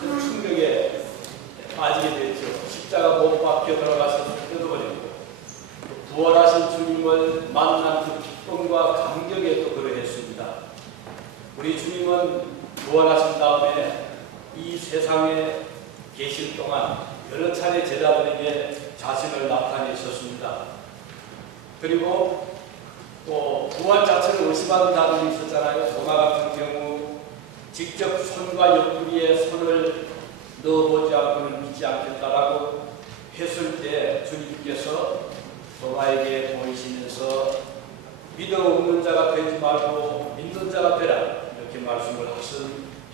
큰 충격에 빠지게 되었죠. 십자가 못 박혀 들어가서 뜯어버리고 부활하신 주님을 만난 그 기쁨과 감격에 또 그러했습니다. 우리 주님은 부활하신 다음에 이 세상에 계실 동안 여러 차례 제자들에게 자신을 나타내셨습니다. 그리고 또 부활 자체를 의심하는 자들이 있었잖아요. 도마 같은 경우 직접 손과 옆구리에 손을 넣어보지 않고는 믿지 않겠다라고 했을 때 주님께서 도마에게 보이시면서 믿어 없는 자가 되지 말고 믿는 자가 되라 이렇게 말씀을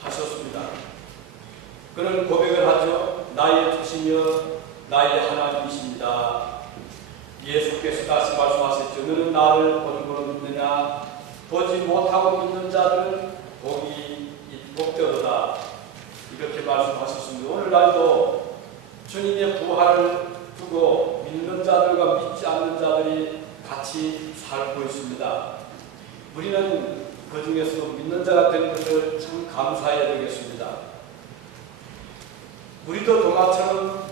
하셨습니다. 그는 고백을 하죠. 나의 주시며 나의 하나님이십니다. 예수께서 다시 말씀하셨죠. 너는 나를 보는 걸로 믿느냐? 보지 못하고 믿는 자들은 복이 복되도다. 이렇게 말씀하셨습니다. 오늘날도 주님의 부활을 두고 믿는 자들과 믿지 않는 자들이 같이 살고 있습니다. 우리는 그 중에서 믿는 자가 된 것을 참 감사해야 되겠습니다. 우리도 도마처럼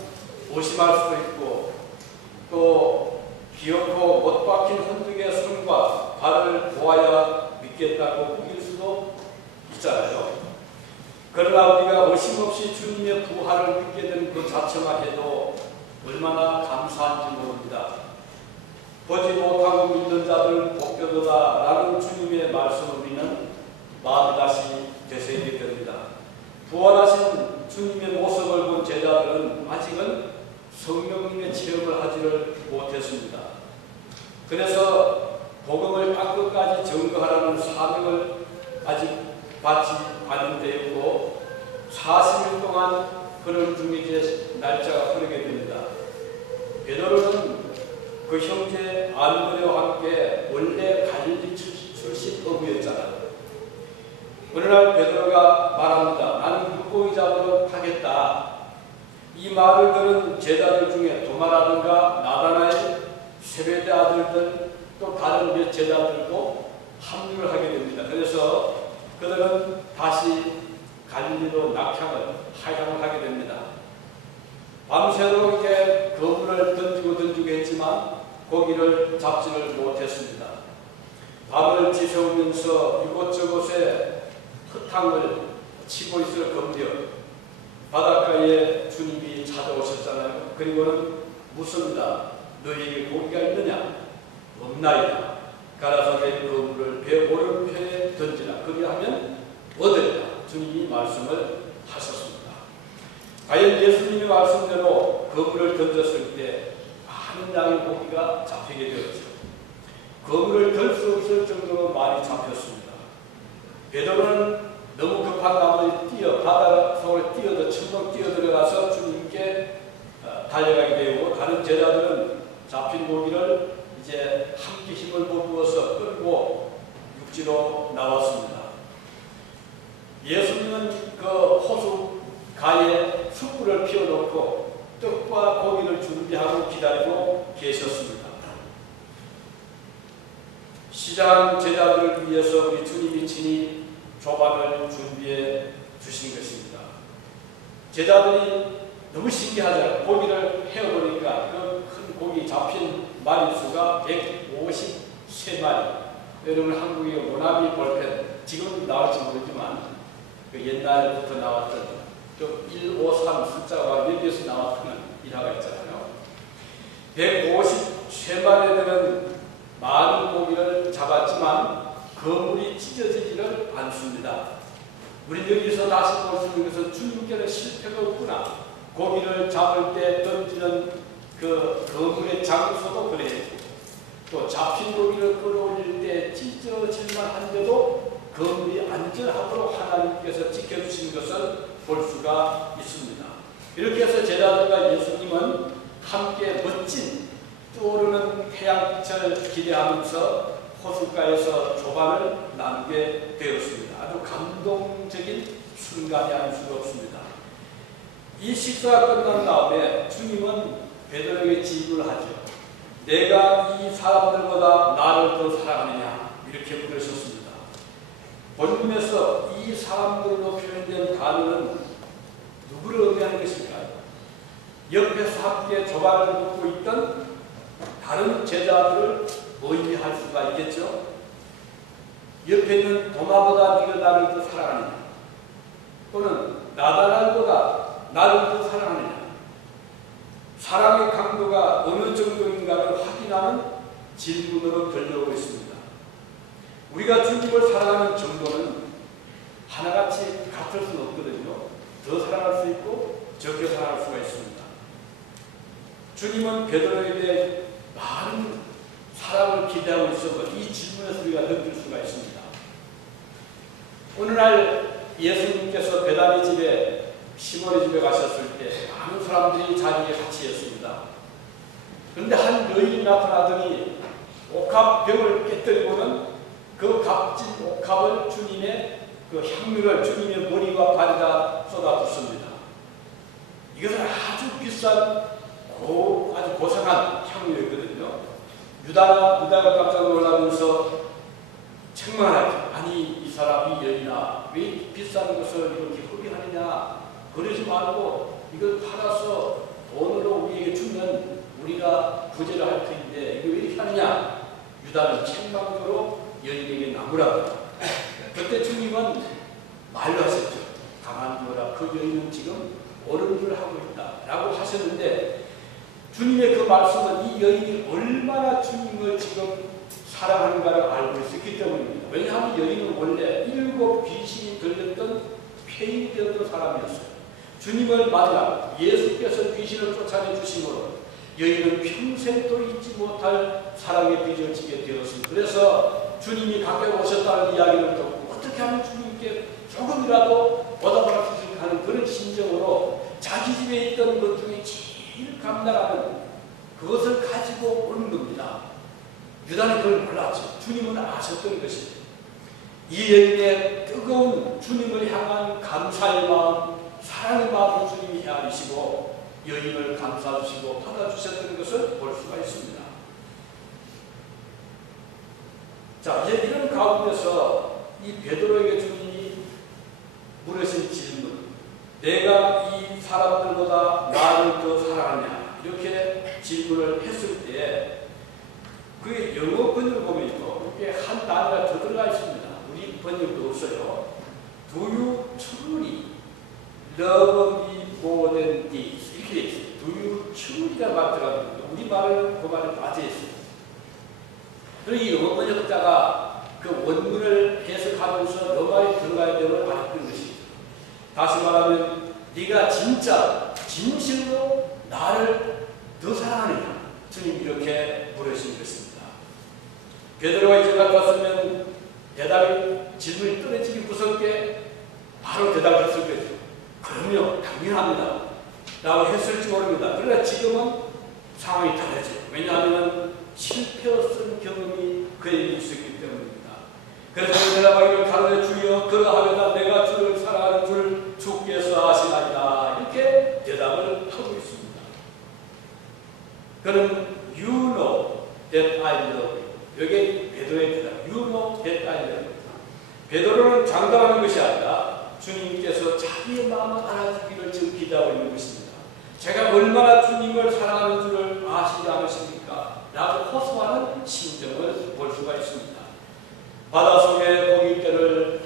의심할 수도 있고 또 기어코 못 박힌 흔적의 손과 발을 보아야 믿겠다고 꾸길 수도 있잖아요. 그러나 우리가 의심 없이 주님의 부활을 믿게 된 그 자체만 해도 얼마나 감사한지 모릅니다. 보지 못하고 믿는 자들은 복되도다 라는 주님의 말씀을 우리는 마음에 다시 되새기게 됩니다. 부활하신 주님의 모습을 본 제자들은 아직은 성령님의 체험을 하지를 못했습니다. 그래서 복음을 땅끝까지 증거하라는 사명을 아직 받지 않은 데였고 40일 동안 그런 중에 이제 날짜가 흐르게 됩니다. 베드로는 그 형제 안드레와 함께 원래 갈릴리 출신 어부였잖아요. 어느 날 베드로가 말합니다. 나는 물고기 잡으러 가겠다. 이 말을 들은 제자들 중에 도마라든가 나다나엘, 세베대 아들들 또 다른 몇 제자들도 합류를 하게 됩니다. 그래서 그들은 다시 갈릴리로 하향을 하게 됩니다. 밤새도록 이렇게 거부를 던지고 했지만 고기를 잡지를 못했습니다. 밤을 지새우면서 이곳저곳에 흙탕을 치고 있을 겁력 바닷가에 주님이 찾아오셨잖아요. 그리고는 묻습니다. 너희에게 고기가 있느냐? 없나이다. 갈아서 낸 그물을 배 오른편에 던지라. 그리하면 얻으리라. 주님이 말씀을 하셨습니다. 과연 예수님의 말씀대로 그물을 던졌을 때 많은 양의 고기가 잡히게 되었죠. 그물을 들 수 없을 정도로 많이 잡혔습니다. 베드로는 너무 급한 마음에 바다 속을 천막 뛰어들어가서 주님께 달려가게 되고 다른 제자들은 잡힌 고기를 이제 함께 힘을 못 부어서 끌고 육지로 나왔습니다. 예수님은 그 호숫가에 숯불을 피워놓고 떡과 고기를 준비하고 기다리고 계셨습니다. 시장한 제자들을 위해서 우리 주님이 친히 조반을 준비해 주신 것입니다. 제자들이 너무 신기하잖아요. 고기를 헤어보니까 그 큰 고기 잡힌 마리수가 153마리. 여러분 한국의 모나미 볼펜 지금 나올지 모르지만 그 옛날부터 나왔던 또 153 숫자가 여기에서 나왔던 일화가 있잖아요. 153마리들은 많은 고기를 잡았지만 그물이 찢어지지를 않습니다. 우리 여기서 다시 볼 수 있는 것은 주님께는 실패가 없구나. 고기를 잡을 때 던지는 그 그물의 장소도 그래요. 또 잡힌 고기를 끌어올릴 때 찢어질만 한데도 그물이 안전하도록 하나님께서 지켜주신 것을 볼 수가 있습니다. 이렇게 해서 제자들과 예수님은 함께 멋진 떠오르는 태양빛을 기대하면서 호숫가에서 조반을 나누게 되었습니다. 아주 감동적인 순간이 아닐 수가 없습니다. 이 식사가 끝난 다음에 주님은 베드로에게 질문을 하죠. 내가 이 사람들보다 나를 더 사랑하느냐? 이렇게 물으셨습니다. 본문에서 이 사람들로 표현된 단어는 되는 것일까요? 옆에서 함께 조반을 묶고 있던 다른 제자들을 의미할 수가 있겠죠. 옆에 있는 도마보다 네가 나를 더 사랑하느냐, 또는 나다날보다 나를 더 사랑하느냐, 사랑의 강도가 어느 정도인가를 확인하는 질문으로 들려오고 있습니다. 우리가 주님을 사랑하는 정도는 하나같이 같을 수는 없거든요. 더 사랑할 수 있고 적게 사랑할 수가 있습니다. 주님은 베드로에게 많은 사랑을 기대하고 있어서 이 질문에서 우리가 느낄 수가 있습니다. 오늘날 예수님께서 베다니 집에, 시몬의 집에 가셨을 때 많은 사람들이 자리에 같이 있었습니다. 그런데 한 여인이 나타나더니 옥합병을 깨뜨리고는 그 값진 옥합을 주님의 그 향유를 주님의 머리와 발에다 쏟아붓습니다. 이것은 아주 비싼 아주 고상한 향유였거든요. 유다가 깜짝 놀라면서 책망하죠. 아니 이 사람이 여인아, 왜 비싼 것을 이렇게 허비하느냐, 그러지 말고 이걸 팔아서 돈으로 우리에게 주면 우리가 부재를 할 터인데 이거 왜 이렇게 하느냐. 유다는 책망으로 여인에게 나무라고. 그때 주님은 말로 하셨죠. 가만두어라, 그 여인은 지금 옳은 일을 하고 있다 라고 하셨는데, 주님의 그 말씀은 이 여인이 얼마나 주님을 지금 사랑하는가를 알고 있었기 때문입니다. 왜냐하면 여인은 원래 7 귀신이 들렸던 폐인이 되었던 사람이었어요. 주님을 만나 예수께서 귀신을 쫓아내 주심으로 여인은 평생 또 잊지 못할 사랑에 빚어지게 되었습니다. 그래서 주님이 가까이 오셨다는 이야기를 듣고 어떻게 하면 주님께 조금이라도 보답을 할 수 있을까 하는 그런 심정으로 자기 집에 있던 것 중에 제일 감당하는 그것을 가지고 오는 겁니다. 유다는 그걸 몰랐죠. 주님은 아셨던 것입니다. 이 여인의 뜨거운 주님을 향한 감사의 마음, 사랑의 마음을 주님이 헤아리시고 여인을 감싸주시고 받아주셨던 것을 볼 수가 있습니다. 자, 이제 이런 가운데서 이 베드로에게 주님이 물으신 질문, 내가 이 사람들보다 나를 더 사랑하냐, 이렇게 질문을 했을 때 그게 영어 번역을 보면요, 이게 한 단어가 더 들어가 있습니다. 우리 번역도 없어요. Do you truly love me more than this? 이렇게 되어 있어요. Do you truly라는 말 들어갑니다. 우리 말은 그 말에 빠져 있어요. 그리고 이 영어 번역자가 그 원문을 해석하면서 너 말이 들어가야 되는 걸 알았던 것이죠. 다시 말하면 네가 진짜 진실로 나를 더 사랑하느냐, 주님 이렇게 물으신 것입니다. 베드로가 이제 같았으면 대답이, 질문이 떨어지기 무섭게 바로 대답했을 거죠. 그럼요, 당연합니다 라고 했을지 모릅니다. 그러나 지금은 상황이 다르죠. 왜냐하면 실패했던 경험이 그에게 있었기 때문입니다. 그래서 대답하기를 가로되 주여 그러하면 내가 주를 사랑하는 줄 주께서 아시나이다, 이렇게 대답을 하고 있습니다. 그는 You know that I love you. 여기 베드로의 대답, You know that I love you. 베드로는 장담하는 것이 아니라 주님께서 자기의 마음을 알아주기를 지금 기대하고 있는 것입니다. 제가 얼마나 주님을 사랑하는 줄을 아시지 않으십니까? 라고 호소하는 심정을 볼 수가 있습니다. 바닷속에 고기 떼를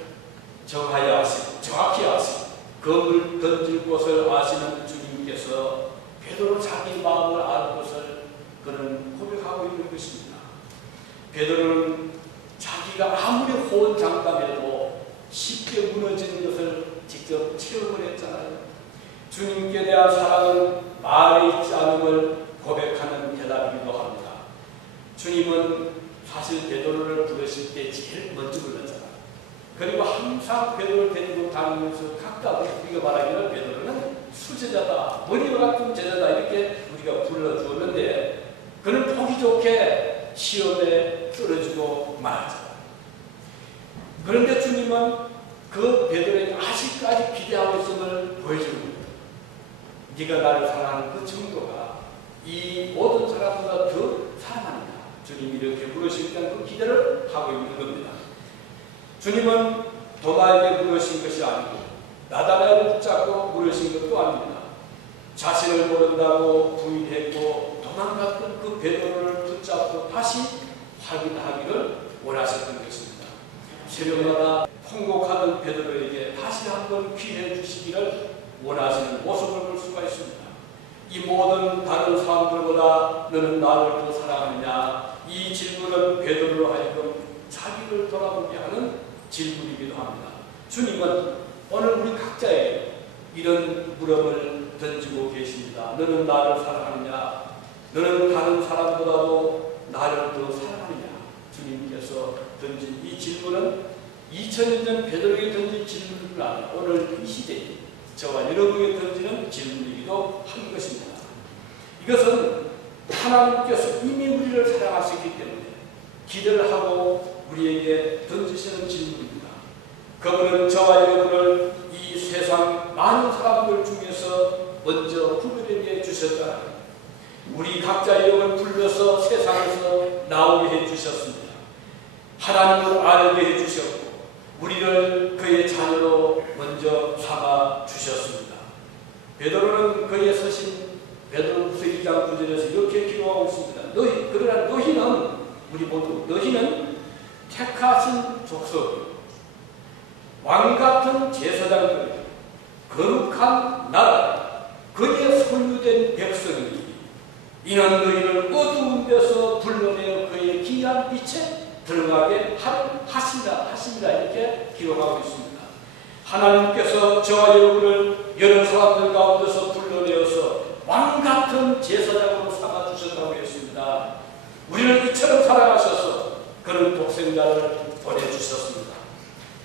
정하여 아시고 정확히 아시고 검을 던질 곳을 아시는 주님께서 베드로 자기 마음을 아는 것을 그는 고백하고 있는 것입니다. 베드로는 자기가 아무리 호언장담해도 쉽게 무너지는 것을 직접 체험을 했잖아요. 주님께 대한 사랑은 말에 있지 않음을 고백하는 대답이기도 합니다. 주님은 사실 베드로를 부르실 때 제일 먼저 불렀잖아요. 그리고 항상 베드로를 데리고 다니면서 각각 우리가 말하기를 베드로는 수제자다, 머리와 같은 제자다, 이렇게 우리가 불러주었는데 그는 보기 좋게 시험에 떨어지고 말하죠. 그런데 주님은 그 베드로에게 아직까지 기대하고 있음을 보여주는 겁니다. 네가 나를 사랑하는 그 정도가 이 모든 사람보다 더 사랑한다, 주님이 이렇게 부르실 때는 그 기대를 하고 있는 겁니다. 주님은 도마에게 물으신 것이 아니고 나다나엘을 붙잡고 물으신 것도 아닙니다. 자신을 모른다고 부인했고 도망갔던 그 베드로를 붙잡고 다시 확인하기를 원하셨던 것입니다. 새벽마다 통곡하는 베드로에게 다시 한번 기회 주시기를 원하시는 모습을 볼 수가 있습니다. 이 모든 다른 사람들보다 너는 나를 더 사랑하느냐? 이 질문은 베드로로 하여금 자기를 돌아보게 하는 질문이기도 합니다. 주님은 오늘 우리 각자에게 이런 물음을 던지고 계십니다. 너는 나를 사랑하느냐? 너는 다른 사람보다도 나를 더 사랑하느냐? 주님께서 던진 이 질문은 2000년 전 베드로에게 던진 질문은 아니라 오늘 이 시대에 저와 여러분에게 던지는 질문이기도 한 것입니다. 이것은 하나님께서 이미 우리를 사랑하셨기 때문에 기대를 하고 우리에게 던지시는 질문입니다. 그분은 저와 여러분을 이 세상 많은 사람들 중에서 먼저 구별해 주셨다. 우리 각자 이름을 불러서 세상에서 나오게 해주셨습니다. 하나님을 알게 해주셨고 우리를 그의 자녀로 먼저 삼아 주셨습니다. 베드로는 그의 서신 베드로후서 2장 9절에서 이렇게 기록하고 있습니다. 그러나 너희는 우리 모두 너희는 택하신 족속 왕같은 제사장들 거룩한 나라 그의 소유된 백성이니 이는 너희를 어두운 데서 불러내어 그의 귀한 빛에 들어가게 하심이라 이렇게 기록하고 있습니다. 하나님께서 저와 여러분을 여러 사람들 가운데서 불러내어서 왕같은 제사장으로 삼아주셨다고 했습니다. 우리를 이처럼 사랑하셔서 그런 독생자를 보내주셨습니다.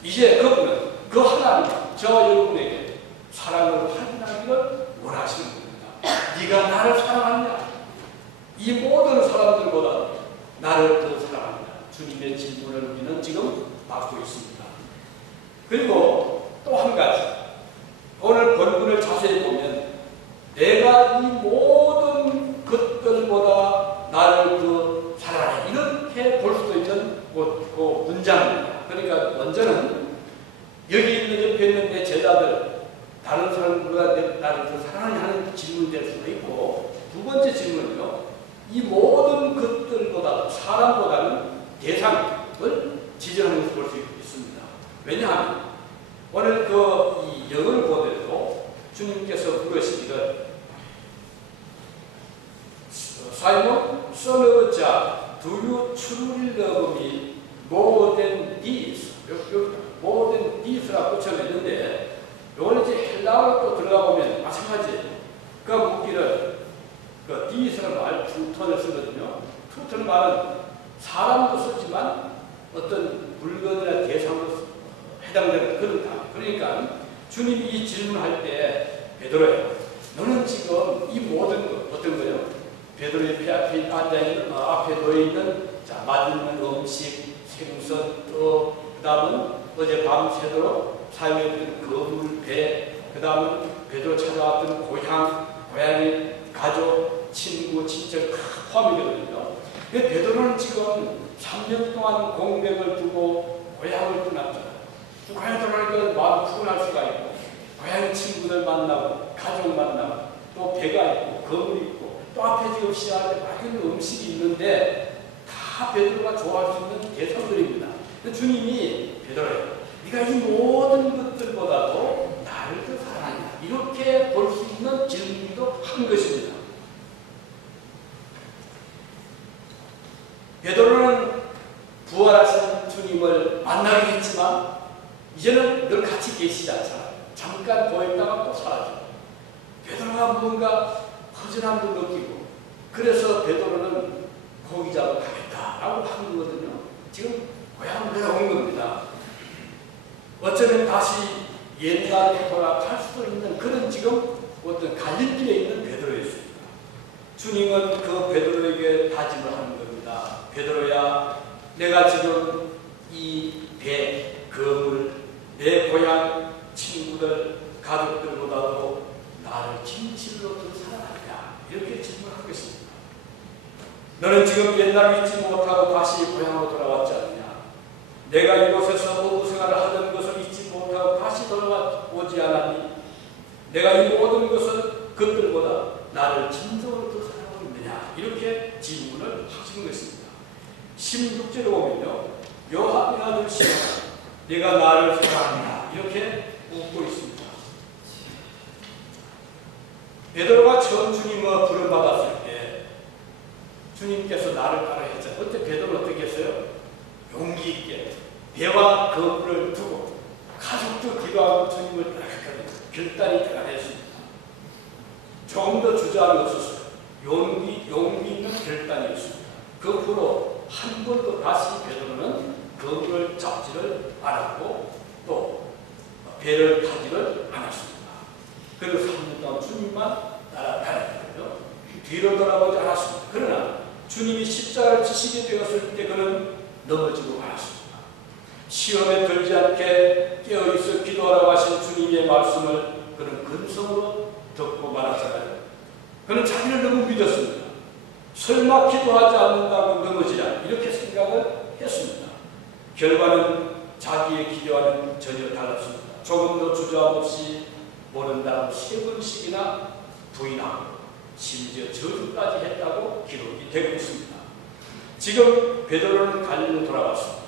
이제 그분은 그 하나님 저와 여러분에게 사랑을 확인하기를 원하시는 겁니다. 네가 나를 사랑하느냐? 이 모든 사람들보다 나를 더 사랑하느냐? 주님의 질문을 우리는 지금 받고 있습니다. 그리고 또 한 가지 오늘 본문을 자세히 보면 내가 이 모든 것들보다 나를 더 사랑하냐 이렇게 볼 수도 있는 그 문장입니다. 그러니까 먼저는 여기 있는 옆에 있는 내 제자들 다른 사람보다 나를 더 사랑하냐 하는 질문이 될 수도 있고 두 번째 질문은요. 이 모든 것들보다 사람보다는 대상을 지정하는 것을 볼 수 있습니다. 왜냐하면 오늘 이 영을 보더라도 주님께서 부르시기를 Simon, son of John, do you truly love me more than these? more than these라고 붙여냈는데 이거는 이제 헬라어로 또 들어가 보면 마찬가지예요. 그 묻기를 그 these라는 말 투턴을 쓰거든요. 투턴 말은 사람도 쓰지만 어떤 물건이나 대상으로 해당되는 그런 단어. 그러니까 주님이 이 질문할 때 베드로야, 너는 지금 이 모든 것 어떤 거요? 베드로의 배 앞에 앉아있는 앞에 놓여있는 맛있는 음식, 생선, 또 그 다음은 어제 밤새도록 사용했던 거물, 배, 그 다음은 베드로 찾아왔던 고향의 가족, 친구, 친척 다 포함이거든요. 베드로는 지금 3년 동안 공백을 두고 고향을 떠났잖아요. 고향 떠나니까 마음 푸근할 수가 있고 고향 친구들 만나고 가족 만나고 또 배가 있고 거물이 있고 또 앞에 지금 시작할 때 맛있는 음식이 있는데 다 베드로가 좋아할 수 있는 대상들입니다. 주님이 베드로야, 네가 이 모든 것들보다도 나를 더 사랑하냐 이렇게 볼 수 있는 질문이기도 한 것입니다. 베드로는 부활하신 주님을 만나게 했지만 이제는 늘 같이 계시지 않잖아요. 잠깐 보였다가 또 사라지고 베드로가 뭔가 허전함도 느끼고 그래서 베드로는 고기 잡으러 가겠다라고 한 거거든요. 지금 고향을 내려온 겁니다. 어쩌면 다시 옛날에 돌아갈 수도 있는 그런 지금 어떤 갈림길에 있는 베드로였습니다. 주님은 그 베드로에게 다짐을 하는 겁니다. 베드로야, 내가 지금 이 배, 거물, 내 고향 친구들, 가족들보다도 나를 진실로 더 사랑하냐 이렇게 질문하고 있습니다. 너는 지금 옛날 잊지 못하고 다시 고향으로 돌아왔지 않느냐? 내가 이곳에서 어부 생활을 하던 것을 잊지 못하고 다시 돌아오지 않았니? 내가 이 모든 것을 그들보다 나를 진정으로 더 사랑하고 있느냐? 이렇게 질문을 하신 것입니다. 16절에 보면요, 요한의 아들 시몬아, 네가 나를 사랑하느냐? 이렇게 묻고 있습니다. 베드로가 처음 주님을 부름받았을 때 주님께서 나를 따라 했잖아요. 그때 베드로는 어떻게 했어요? 용기 있게 배와 그물을 두고 가족도 기도하고 주님을 따라갔거든요. 결단이 대단했습니다. 조금 더 주저함이 없었어요. 용기 있는 결단이었습니다. 그 후로 한 번도 다시 베드로는 그물을 잡지를 않았고 또 배를 타지를 않았습니다. 그리고 3년 동안 주님만 따라다녔거든요. 뒤로 돌아보지 않았습니다. 그러나 주님이 십자가를 지시게 되었을 때 그는 넘어지고 말았습니다. 시험에 들지 않게 깨어있어 기도하라고 하신 주님의 말씀을 그는 근성으로 듣고 말았잖아요. 그는 자기를 너무 믿었습니다. 설마 기도하지 않는다고 넘어지라 이렇게 생각을 했습니다. 결과는 자기의 기도와는 전혀 달랐습니다. 조금도 주저함 없이 모른다고 3번씩이나 부인하고 심지어 저주까지 했다고 기록이 되고 있습니다. 지금 베드로는 갈릴리로 돌아왔습니다.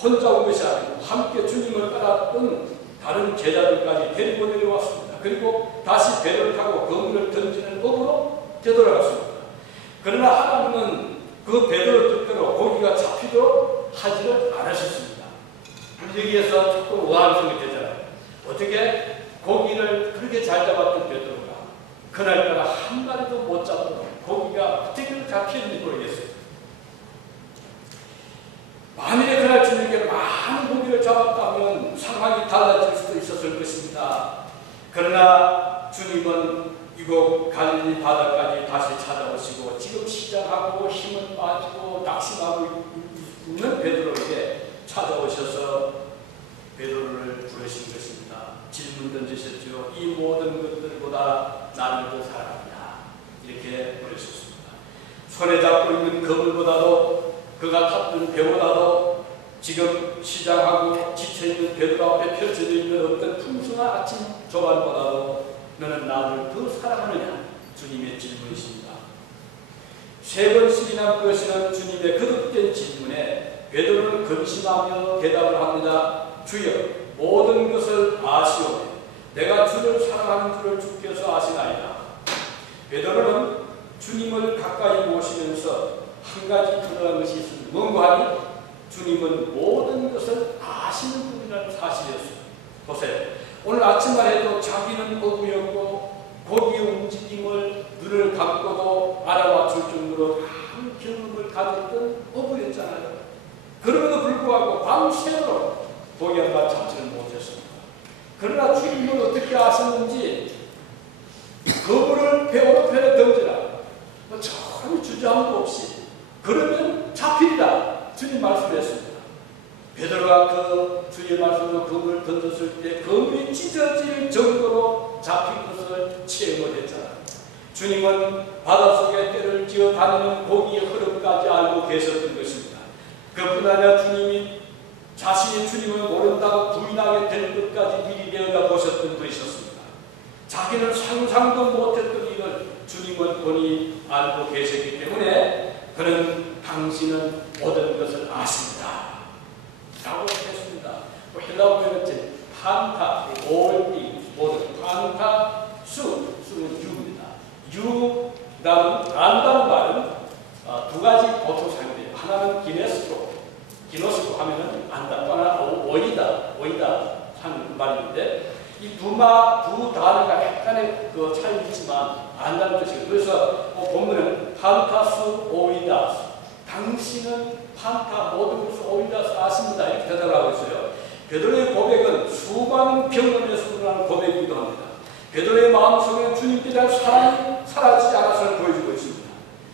혼자 온 것이 아니고 함께 주님을 따랐던 다른 제자들까지 데리고 내려왔습니다. 그리고 다시 배를 타고 그물을 던지는 업으로 되돌아갔습니다. 그러나 하나님은 그 베드로 뜻대로 고기가 잡히도록 하지를 않으셨습니다. 여기에서 조금 우아함이 되잖아요. 어떻게 고기를 그렇게 잘 잡았던 베드로가 그날따라 한 마리도 못 잡도록 고기가 어떻게 잡히는지 모르겠어요. 만일에 그날 주님께 많은 고기를 잡았다면 상황이 달라질 수도 있었을 것입니다. 그러나 주님은 이곳 갈릴리 바다까지 다시 찾아오시고 지금 시작하고 힘은 빠지고 낙심하고 있는 베드로에게 찾아오셔서 베드로를 부르신 것입니다. 질문 던지셨죠. 이 모든 것들보다 나를 더 사랑하냐? 이렇게 물으셨습니다. 손에 잡고 있는 그물보다도 그가 탔던 배보다도 지금 시작하고 지쳐있는 베드로 앞에 펼쳐져 있는 어떤 풍성한 아침 조반보다도 너는 나를 더 사랑하느냐? 주님의 질문이십니다. 3번씩이나 물으시는 주님의 거듭된 질문에 베드로는 근심하며 대답을 합니다. 주여, 모든 것을 아시오매 내가 주를 사랑하는 줄을 주께서 아시나이다. 베드로는 주님을 가까이 모시면서 한 가지 드러난 것이 있습니다. 뭔가 하니 주님은 모든 것을 아시는 분이라는 사실이었어요. 보세요. 오늘 아침만 해도 자기는 어부였고 고기의 움직임을 눈을 감고도 알아맞힐 정도로 큰 경험을 가졌던 어부였잖아요. 그럼에도 불구하고 밤새도록 고기 한 마리 잡지를 못했습니다. 그러나 주님은 어떻게 아셨는지 그물을 배 오른편에 던지라. 전혀 주저함도 없이 그러면 잡히리라 주님 말씀했습니다. 베드로가 그 주의 말씀으로 그물을 던졌을 때 그물이 찢어질 정도로 잡힌 것을 체험을 했잖아요. 주님은 바닷속에 때를 지어 다니는 고기의 흐름까지 알고 계셨던 것입니다. 그뿐 아니라 주님이 자신이 주님을 모른다고 부인하게 될 것까지 미리 내어다 보셨던 분이셨습니다. 자기는 상상도 못했던 일을 주님은 본인이 알고 계셨기 때문에 그는 당신은 모든 것을 아십니다 라고 했습니다. 헬라어 표현은 판타, 올비, 모든 판타, 수는 유입니다. 유, 그다음 안다는 말은 두 가지 보통 사용돼요. 하나는 기노스코 하면은 안다, 또 하나 오이다 하는 그 말인데 이 두 단어가 약간의 그 차이가 있지만 안다는 뜻이에요. 그래서 보면은 판타수 오이다스, 당신은 판타 모든 것을 오이다스 아십니다 이렇게 대답을 하고 있어요. 베드로의 고백은 수많은 경험에서 일어나는 고백이기도 합니다. 베드로의 마음속에 주님께 대한 사랑이 사라지지 않아서를 보여주고 있습니다.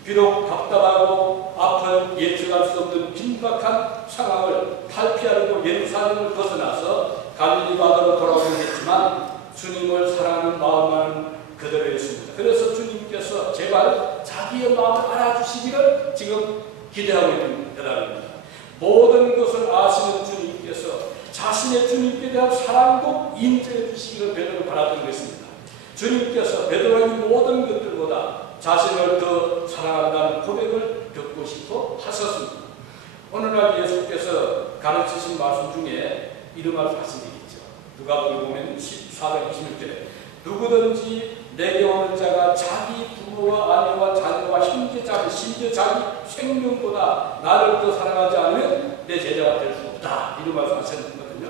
비록 답답하고 아픈 예측할 수 없는 긴박한 상황을 탈피하려고 예루살렘을 벗어나서 갈릴리 바다로 돌아오긴 했지만 주님을 사랑하는 마음만 그대로였습니다. 그래서 주님께서 제발 자기의 마음을 알아주시기를 지금 기대하고 있는 대답입니다. 모든 것을 아시는 주님께서 자신의 주님께 대한 사랑도 인정해 주시기를 베드로가 바랐던 것입니다. 주님께서 베드로의 모든 것들보다 자신을 더 사랑한다는 고백을 듣고 싶어 하셨습니다. 오늘날 예수께서 가르치신 말씀 중에 이런 말씀 하신 적이 있죠. 누가복음 보면 426절에 누구든지 내게 오는 자가 자기 부모와 아내와 자녀와 형제자매 심지어 자기 생명보다 나를 더 사랑하지 않으면 내 제자가 될 수 없다. 이런 말씀 하셨거든요.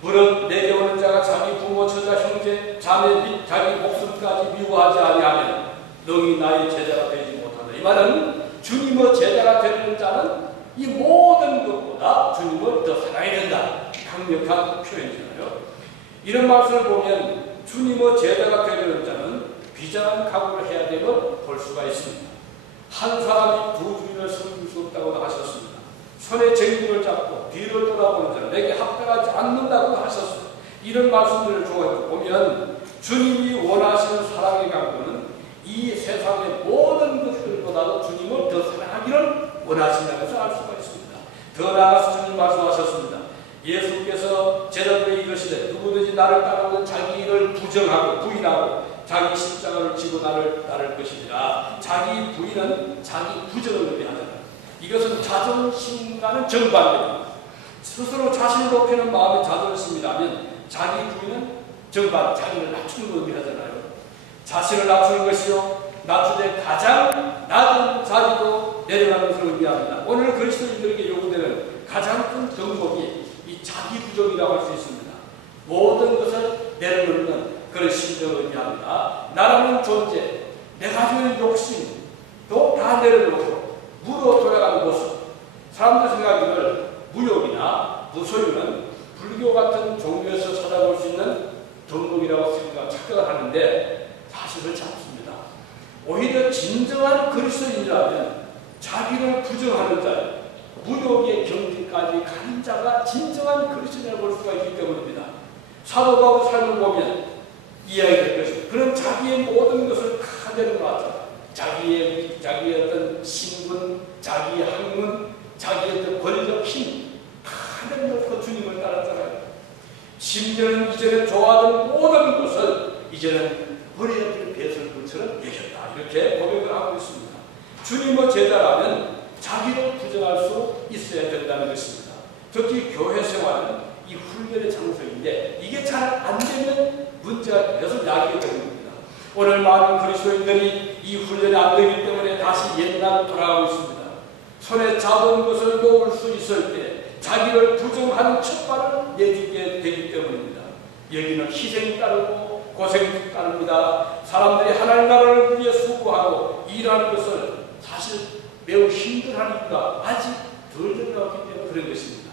물론 내게 오는 자가 자기 부모, 처자, 형제, 자매 및 자기 목숨까지 미워하지 아니하면 너희 나의 제자가 되지 못한다. 이 말은 주님의 제자가 되는 자는 이 모든 것보다 주님을 더 사랑해야 된다. 강력한 표현이잖아요. 이런 말씀을 보면 주님의 제자가 되려는 자는 비장한 각오를 해야 됨을 볼 수가 있습니다. 한 사람이 두 주인을 섬길 수 없다고 하셨습니다. 손에 쟁기를 잡고 뒤를 돌아보는 자는 내게 합당하지 않는다고 하셨습니다. 이런 말씀들을 보면 주님이 원하시는 사랑의 강도는 이 세상의 모든 것들보다도 주님을 더 사랑하기를 원하신다는 것을 알 수가 있습니다. 더 나아가서 주님 말씀하셨습니다. 예수께서 제자들에게 이르시되 누구든지 나를 따르는 자기 일을 부정하고 부인하고 자기 십자가를 지고 나를 따를 것이니라. 자기 부인은 자기 부정을 의미하잖아요. 이것은 자존심과는 정반대입니다. 스스로 자신을 높이는 마음의 자존심이라면 자기 부인은 정반, 자기를 낮추는 걸 의미하잖아요. 자신을 낮추는 것이요 낮추되 가장 낮은 자리로 내려가는 것을 의미합니다. 오늘 그리스도인들에게 요구되는 가장 큰 덕목이 이 자기 부정이라고 할 수 있습니다. 모든 것을 내려놓는 그런 심정을 의미합니다. 나라는 존재, 내가 가지고 있는 욕심도 다 내려놓고 무로 돌아가는 모습. 사람들 생각하기를 무욕이나 무소유는 불교 같은 종교에서 찾아볼 수 있는 덕목이라고 착각을 하는데 사실 그렇지 않습니다. 오히려 진정한 그리스도인이라면 자기를 부정하는 자, 무욕의 경지까지 가는 자가 진정한 그리스도인을 볼 수가 있기 때문입니다. 사도 바울의 삶을 보면 이해하게 될 것입니다. 그는 자기의 모든 것을 다 내려놨잖아요. 자기의 어떤 신분, 자기의 학문, 자기의 어떤 권력, 힘 다 내려놓고 주님을 따랐잖아요. 심지어는 이전에 좋아하던 모든 것을 이제는 버려야 될 배설물처럼 여겼다. 이렇게 고백을 하고 있습니다. 주님의 제자라면 자기를 부정할 수 있어야 된다는 것입니다. 특히 교회 생활은 이 훈련의 장소인데 이게 잘 안 되면 문제가 계속 야기게 되는 겁니다. 오늘 많은 그리스도인들이 이 훈련이 안 되기 때문에 다시 옛날로 돌아가고 있습니다. 손에 잡은 것을 놓을 수 있을 때 자기를 부정하는 첫발을 내주게 되기 때문입니다. 여기는 희생이 따르고 고생이 따릅니다. 사람들이 하나님 나라를 위해 수고하고 일하는 것을 사실 매우 힘들어하니까 아직 덜 들어갔기 때문에 그런 것입니다.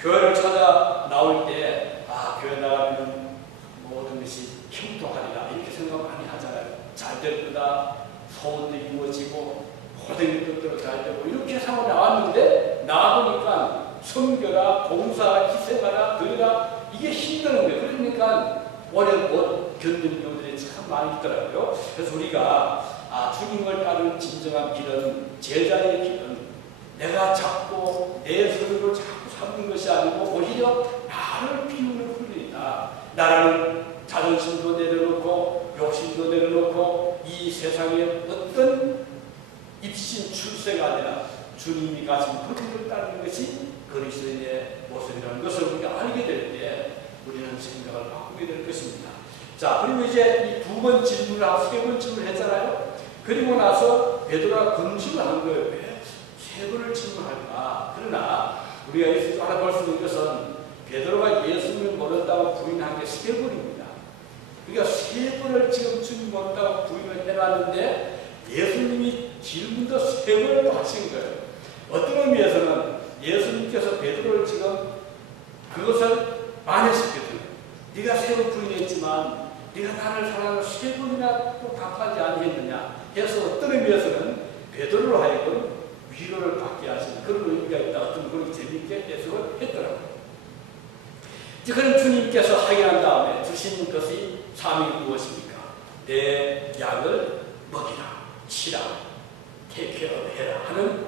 교회를 찾아 나올 때 교회 나가면 모든 것이 형통하리라 이렇게 생각 많이 하잖아요. 잘 될 거다, 소원도 이루어지고 모든 것들도 잘 되고 이렇게 생각하고 나왔는데 나와보니까 섬겨라, 봉사하라, 희생하라, 드리라 이게 힘드는 거예요. 그러니까 오래 못 견디는 경우들이 참 많이 있더라고요. 그래서 우리가 주님을 따르는 진정한 길은 제자의 길은 내가 자꾸 내 소유를 자꾸 삼는 것이 아니고 오히려 나를 비우는 훈련이다. 나라는 자존심도 내려놓고 욕심도 내려놓고 이 세상에 어떤 입신 출세가 아니라 주님이 가진 그들을 따르는 것이 그리스도인의 모습이라는 것을 우리가 알게 될 때 우리는 생각을 바꾸게 될 것입니다. 자, 그리고 이제 이 두 번 질문을 하고 세 번 질문을 했잖아요. 그리고 나서 베드로가 금식을 한 거예요. 왜 세 번을 질문할까? 그러나 우리가 여기서 알아볼 수 있는 것은 베드로가 예수님을 모른다고 부인한 게 세 번입니다. 그러니까 세 번을 지금 주님 모른다고 부인을 해놨는데 예수님이 질문도 세 번을 하신 거예요. 어떤 의미에서는 예수님께서 베드로를 지금 그것을 만회시켰거든요. 네가 세 번 부인했지만 네가 나를 사랑을 세 번이나 또 답하지 아니했느냐 해서 어떤 의미에서는 베드로로 하여금 위로를 받게 하시는 그런 의미가 있다. 어떤 분이 재미있게 해석을 했더라고요. 그럼 주님께서 확인한 다음에 주신 것이 삶이 무엇입니까? 내 양을 먹이라, 치라, 테이크어해라 하는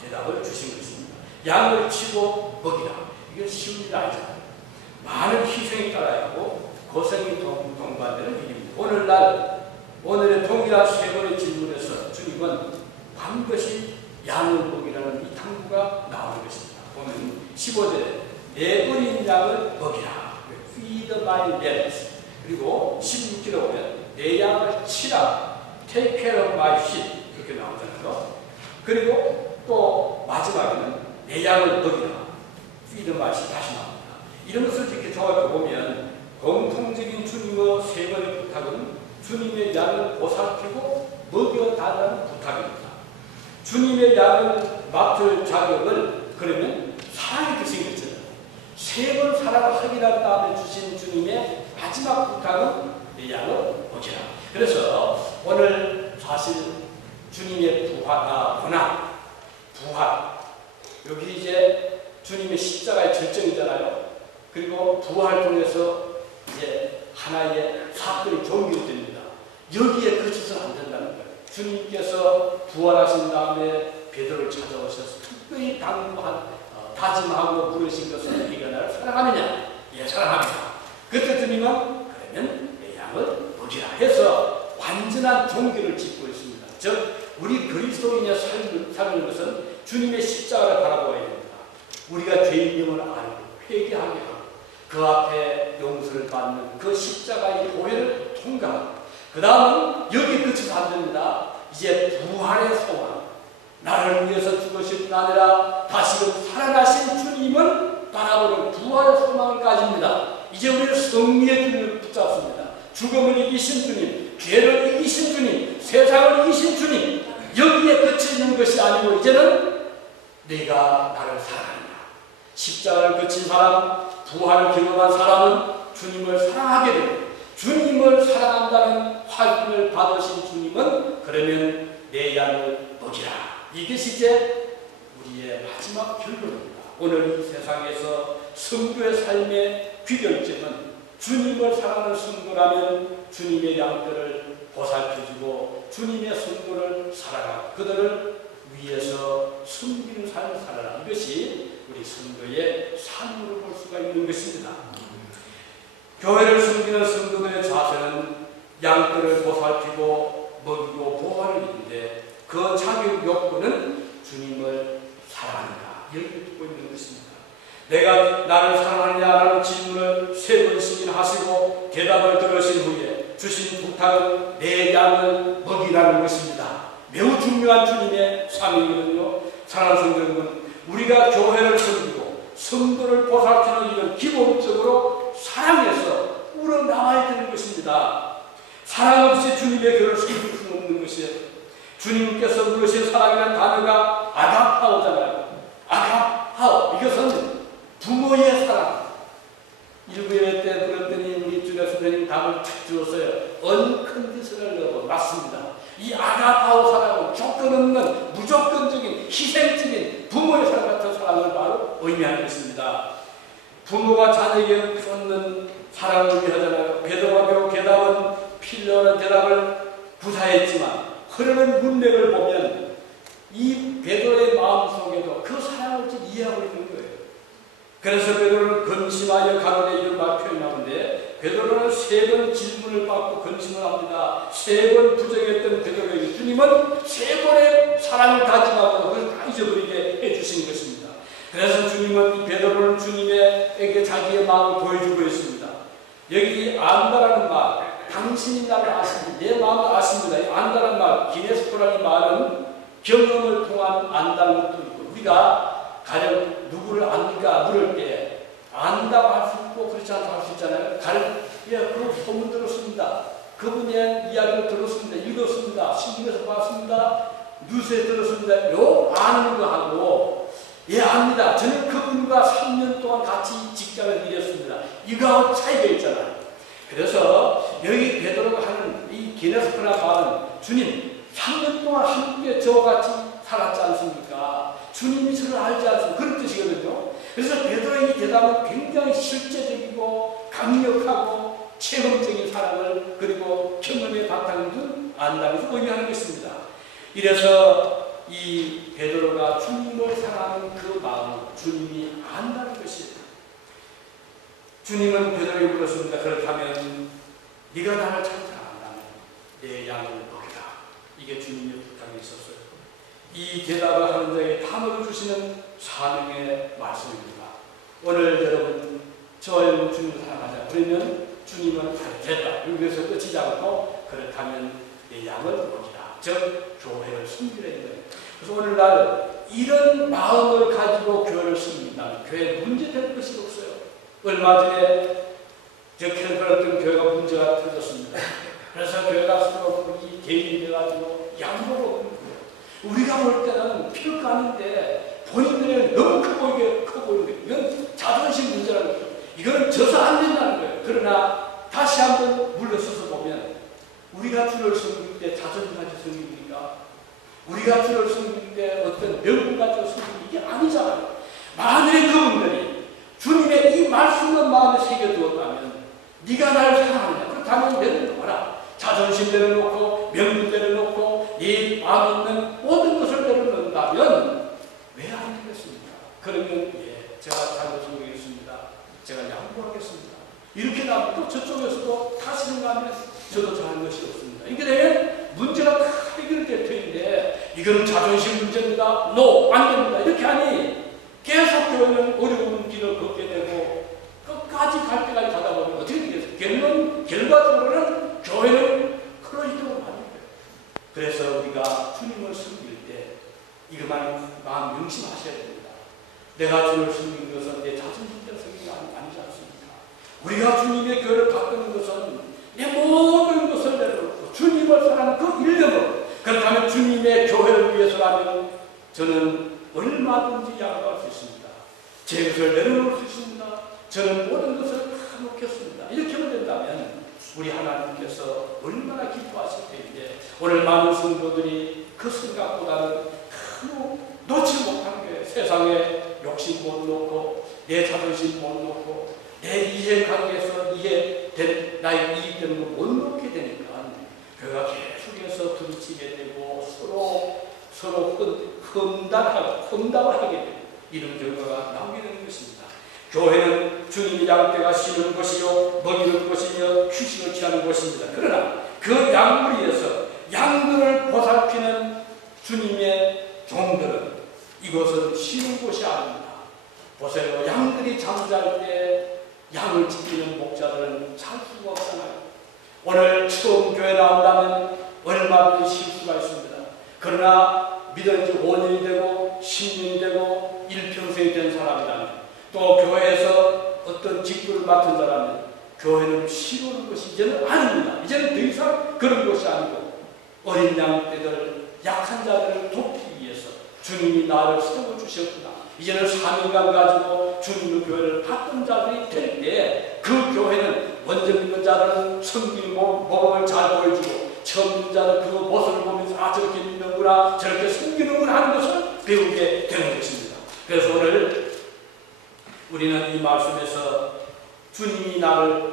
대답을 주신 것입니다. 양을 치고 먹이라. 이게 쉬운 일 아니잖아요. 많은 희생이 따라야 하고 고생이 동반되는 일입니다. 오늘날 오늘의 동일한 세 번의 질문에서 주님은 반드시 양을 먹이라는 이 탐구가 나오는 것입니다. 보면 15절에 내 어린 양을 먹이라. Feed my lambs. 그리고 16절에 보면 내 양을 치라. Take care of my sheep. 이렇게 나오잖아요. 그리고 또 마지막에는 내 양을 먹이라. Feed my sheep. 다시 나옵니다. 이런 것을 이렇게 조합해 보면 공통적인 주님의 세 번의 부탁은 주님의 양을 보살피고 먹여달라는 부탁입니다. 주님의 양을 맡을 자격을 그러면 사랑이 드신 거잖아요. 세 번 사랑을 확인한 다음에 주신 주님의 마지막 부탁은 내 양을 먹이라. 그래서 오늘 사실 주님의 고난, 부활, 여기 이제 주님의 십자가의 절정이잖아요. 그리고 부활을 통해서 이제 하나의 사건이 종료됩니다. 여기에 그쳐서 안 된다는 거예요. 주님께서 부활하신 다음에 베드로를 찾아오셔서 특별히 다짐하고 부르신 것은 네가 나를 사랑하느냐? 예, 사랑합니다. 그때 주님은 그러면 내 양을 먹이라 해서 완전한 종교를 짓고 있습니다. 즉 우리 그리스도인의 삶는 것은 주님의 십자가를 바라보아야 됩니다. 우리가 죄인임을 알고 회개하게 하고 그 앞에 용서를 받는 그 십자가의 보혈을 통과하고 그 다음은 여기 그쳐서 안 됩니다. 이제 부활의 소망, 나를 위해서 죽으신 분 아니라 다시금 살아나신 주님은 바라보는 부활의 소망을 가집니다. 이제 우리는 승리의 주님을 붙잡습니다. 죽음을 이기신 주님, 죄를 이기신 주님, 세상을 이기신 주님, 여기에 그쳐 있는 것이 아니고 이제는 내가 나를 사랑한다. 십자가를 그친 사람, 부활을 경험한 사람은 주님을 사랑하게 됩니다. 주님을 사랑한다는 확인을 받으신 주님은 그러면 내 양을 먹이라. 이것이 이제 우리의 마지막 결론입니다. 오늘 이 세상에서 성도의 삶의 귀결점은 주님을 사랑하는 성도라면 주님의 양들을 보살펴주고 주님의 성도를 사랑하고 그들을 위해서 섬기는 삶을 살아라. 이것이 우리 성도의 삶으로 볼 수가 있는 것입니다. 교회를 섬기는 성도들의 자세는 양들을 보살피고 먹이고 보호하는 일인데 그 자격 요건은 주님을 사랑한다. 이렇게 듣고 있는 것입니다. 내가 나를 사랑하느냐라는 질문을 세 번씩이나 하시고 대답을 들으신 후에 주신 부탁은 내 양을 먹이라는 것입니다. 매우 중요한 주님의 삶이거든요. 사랑하는 성도 여러분, 우리가 교회를 섬기고 성도를 보살피는 일은 기본적으로 사랑에서 우러나와야 되는 것입니다. 사랑 없이 주님의 교회를 섬길 수 없는 것이에요. 주님께서 부르신 사랑이라는 단어가 아가파오잖아요. 아가파오. 이것은 부모의 사랑. 일부 예배 때 그랬더니 우리 주례 선생님 답을 탁 주었어요. 언컨디셔널 러브. 맞습니다. 이 아가파오 사랑은 조건 없는 무조건적인 희생적인 부모의 사랑 같은 사랑을 바로 의미하는 것입니다. 부모가 자녀에게 쏟는 사랑을 위하잖아요. 베드로가 비록 대답은 필요한 대답을 구사했지만 흐르는 문맥을 보면 이 베드로의 마음속에도 그 사랑을 좀 이해하고 있는 거예요. 그래서 베드로는 근심하여 가로되 이런 말 표현하는데 베드로는 세 번 질문을 받고 근심을 합니다. 세 번 부정했던 베드로에게 주님은 세 번의 사랑을 다짐하고 그걸 다 잊어버리게 해주신 것입니다. 그래서 주님은 이 베드로는 주님에게 자기의 마음을 보여주고 있습니다. 여기 안다라는 말, 당신이 나를 아십니다. 내 마음을 아십니다. 이 안다라는 말, 기네스코라는 말은 경험을 통한 안다는 것도 있고 우리가 가령 누구를 압니까? 물을 때 안다고 할 수 있고 그렇지 않다고 할 수 있잖아요. 가령 그 소문 들었습니다. 그분의 이야기를 들었습니다. 읽었습니다. 신문에서 봤습니다. 뉴스에 들었습니다. 요 아는 거 하고 예 압니다. 저는 그분과 3년 동안 같이 직장을 일했습니다. 이거하고 차이가 있잖아요. 그래서 여기 베드로가 하는 이 기네스코나 말은 주님 3년 동안 함께 저와 같이 살았지 않습니까? 주님이 저를 알지 않습니까? 그런 뜻이거든요. 그래서 베드로의 이 대답은 굉장히 실제적이고 강력하고 체험적인 사랑을 그리고 경험의 바탕을 둔 안다면서 의미하는 것입니다. 이래서 이 베드로가 주님을 사랑하는 그 마음을 주님이 안다는 것이에요. 주님은 베드로에게 물었습니다. 그렇다면 네가 나를 참 사랑한다면 내 양을 먹이라. 이게 주님의 부탁이 있었어요. 이 대답을 하는 자에게 담을 주시는 사명의 말씀입니다. 오늘 여러분 저와 여러분 주님을 사랑하자. 그러면 주님은 됐다. 여기서 끝이지 않고 그렇다면 내 양을 먹이라. 즉 교회를 섬기라는 거예요. 그래서 오늘날 이런 마음을 가지고 교회를 섬긴다면 교회에 문제될 것이 없어요. 얼마 전에 저 캘그랬던 교회가 문제가 터졌습니다. 그래서 교회가 서로 개인이 돼가지고 양보를 얻는 거예요. 우리가 볼 때는 별거 아닌데 본인들은 너무 커 보이는 거예요. 이건 자존심 문제라는 거예요. 이거는 져서 안 된다는 거예요. 그러나 다시 한번 물러서서 보면 우리가 주를 섬길 때 자존심 가지고 섬깁니까? 우리가 주를 섬길 때 어떤 명분 가지고 섬깁니까? 이게 아니잖아요. 만약에 그분들이 주님의 이 말씀을 마음에 새겨두었다면 네가 나를 사랑하느냐? 그렇다면 내려놓아라. 자존심 내려놓고 명분 내려놓고 이 마음 있는 모든 것을 내려놓는다면 왜 안 되겠습니까? 그러면 제가 잘 섬기겠습니다. 제가 양보하겠습니다. 이렇게 나면 또 저쪽에서도 다시는 가면 저도 잘할 것이 없습니다. 이렇게 되면 문제가 다 해결될 터인데 이거는 자존심 문제입니다. 안 됩니다. 이렇게 하니 계속 교회는 어려운 길을 걷게 되고 끝까지 갈 때까지 가다 보면 어떻게 되겠어요? 결과적으로는 교회는 흐려지도록 만든 거예요. 그래서 우리가 주님을 섬길 때 이것만 마음 명심하셔야 됩니다. 내가 주님을 섬기는 것은 내 자존심 때문에 섬기는 게 아니지 않습니까? 우리가 주님의 교회를 바꾸는 것은 내 모든 것을 내려놓고 주님을 사랑하는 그 일념으로 그렇다면 주님의 교회를 위해서라면 저는 얼마든지 양보할 수 있습니다. 제 것을 내려놓을 수 있습니다. 저는 모든 것을 다 놓겠습니다. 이렇게 하면 된다면 우리 하나님께서 얼마나 기뻐하실 텐데 오늘 많은 성도들이 그 생각보다는 큰 놓지 못한 게 세상에 욕심 못 놓고 내 자존심 못 놓고 내 이해관계에서 이해된 나의 이익되는 걸 못 놓게 되니까 교회가 계속해서 부딪히게 되고 서로 험담을 하게 되고 이런 결과가 나오게 되는 것입니다. 교회는 주님의 양떼가 쉬는 곳이요 먹이는 곳이며 휴식을 취하는 곳입니다. 그러나 그 양무리에서 양들을 보살피는 주님의 종들은 이것은 쉬는 곳이 아닙니다. 보세요. 양들이 잠잘 때 양을 지키는 목자들은 잘 수가 없잖아요. 오늘 처음 교회 나온다면 얼마든지 쉴 수가 있습니다. 그러나 믿은 지 5년이 되고 10년이 되고 일평생이 된 사람이라면 또 교회에서 어떤 직분을 맡은 자라면 교회는 쉬는 것이 이제는 아닙니다. 이제는 더 이상 그런 것이 아니고 어린 양떼들 약한 자들을 돕기 위해서 주님이 나를 세워주셨구나. 이제는 사명감 가지고 주님의 교회를 바꾼 자들이 될 때 그 교회는 먼저 믿는 자들은 성경 모범을 잘 보여주고 처음 믿는 자는 그 모습을 보면서 저렇게 믿는구나 저렇게 섬기는구나 하는 것을 배우게 되는 것입니다. 그래서 오늘 우리는 이 말씀에서 주님이 나를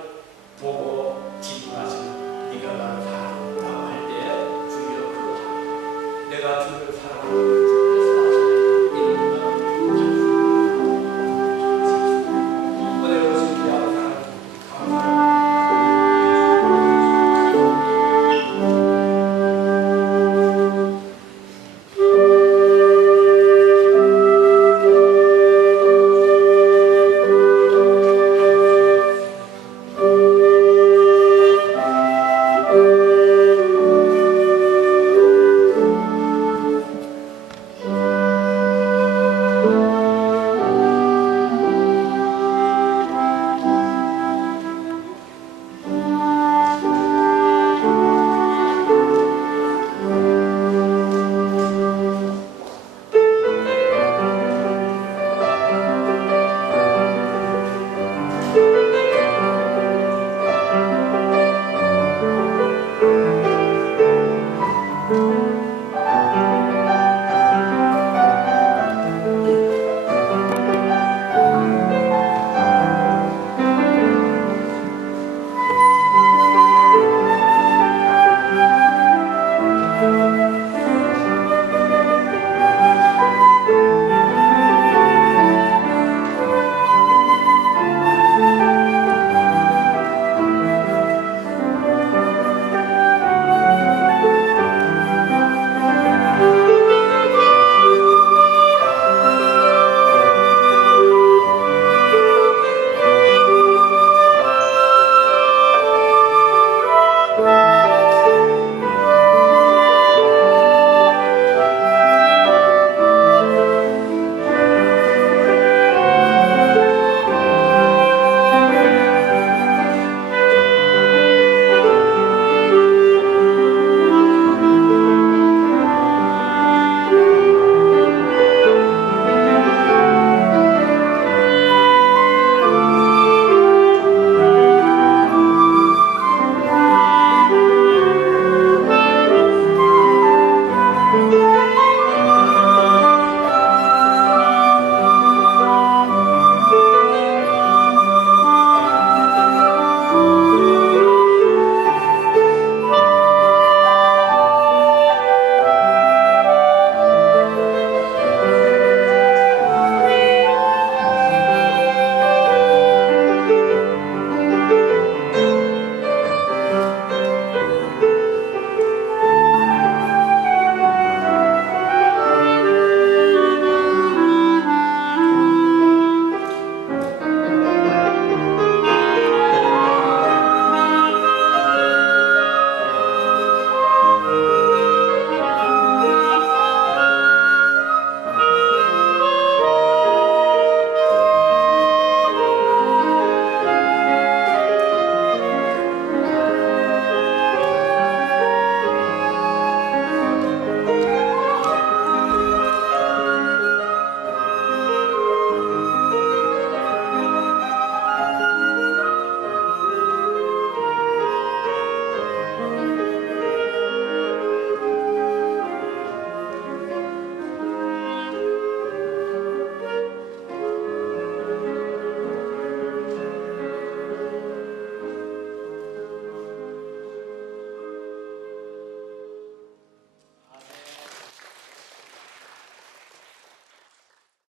보고 질문하시는 네가 나를 사랑한다고 할 때 주님을 그러하라. 내가 주님을 사랑하는